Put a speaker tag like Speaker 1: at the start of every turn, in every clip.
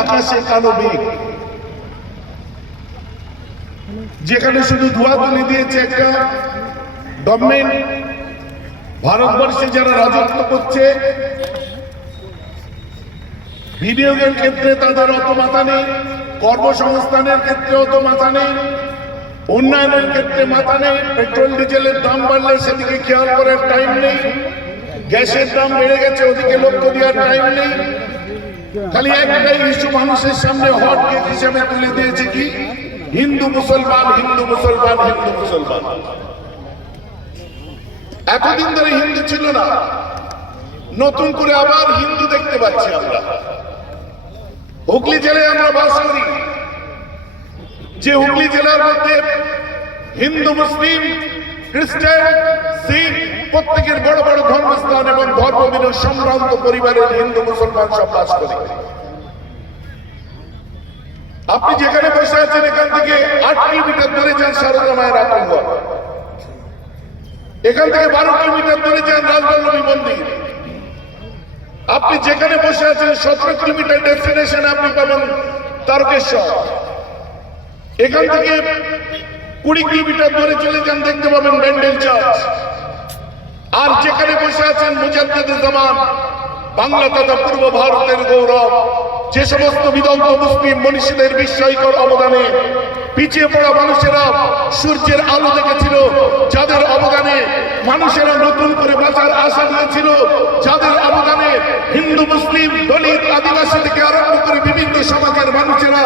Speaker 1: আকাশে কালো যেখানে শুধু দিয়েছে একটা ভারতবর্ষে যারা রাজত্ব করছে, বিনিয়োগের ক্ষেত্রে তাদের অত মাথা নেই, কর্মসংস্থানের ক্ষেত্রে অত মাথা নেই, উন্নয়নের ক্ষেত্রে মাথা নেই, পেট্রোল, ডিজেলের দাম বাড়লে সেদিকে খেয়াল করার টাইম নেই। গ্যাসের দাম বেড়ে গেছে, ওদিকে লক্ষ্য দেওয়ার টাইম নেই। খালি একটাই ইস্যু মানুষের সামনে হট কেক হিসেবে তুলে দিয়েছে কি? হিন্দু মুসলমান হিন্দু মুসলমান হিন্দু মুসলমান। এতদিন ধরে হিন্দু ছিল না। নতুন করে আবার হিন্দু দেখতে পাচ্ছি আমরা। হুগলি জেলায় আমরা বাস করি। যে হুগলি জেলার মধ্যে হিন্দু, মুসলিম, খ্রিস্টান, শিখ প্রত্যেকের বড় বড় ধর্মস্থান ধর্মবিন সম্ভ্রান্ত পরিবারের হিন্দু মুসলমান সব বাস করে। আপনি যেখানে বসে আছেন, এখান থেকে আট কিলোমিটার দূরে যান সারদা মায়ের আতঙ্কর এখান থেকে বারো কিলোমিটার দূরে যান রাজবল্লভী মন্দির। আপনি যেখানে বসে আছেন, সতেরো কিলোমিটার ডেস্টিনেশন আপনি পাবেন তারকেশ্বর। এখান থেকে কুড়ি কিলোমিটার দূরে চলে যান, দেখতে পাবেন ব্যান্ডেল চার্চ আর বসে আছেন মুজাদ্দিদুল জামান, বাংলা তথা পূর্ব ভারতের গৌরব। যে সমস্ত বিদগ্ধ মুসলিম মনীষীদের বিস্ময়কর অবদানে পিছিয়ে পড়া মানুষেরা সূর্যের আলো দেখেছিল, যাদের অবদানে মানুষেরা নতুন করে বাঁচার আশা দিয়েছিল, যাদের অবদানে হিন্দু, মুসলিম, দলিত, আদিবাসী থেকে আরম্ভ করে বিভিন্ন সমাজের মানুষেরা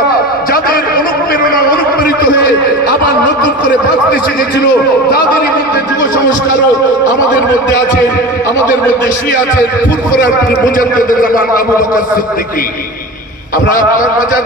Speaker 1: যাদের অনুপ্রেরণা, অনুপ্রেরিত হয়ে আবার নতুন করে বাঁচতে শিখেছিল, তাদেরই মধ্যে আমাদের মধ্যে আছে, আমাদের মধ্যে শুয়ে আছে। ফুরফুরার মুজাদ্দেদের জামান আবু বকর সিদ্দিকী। আমরা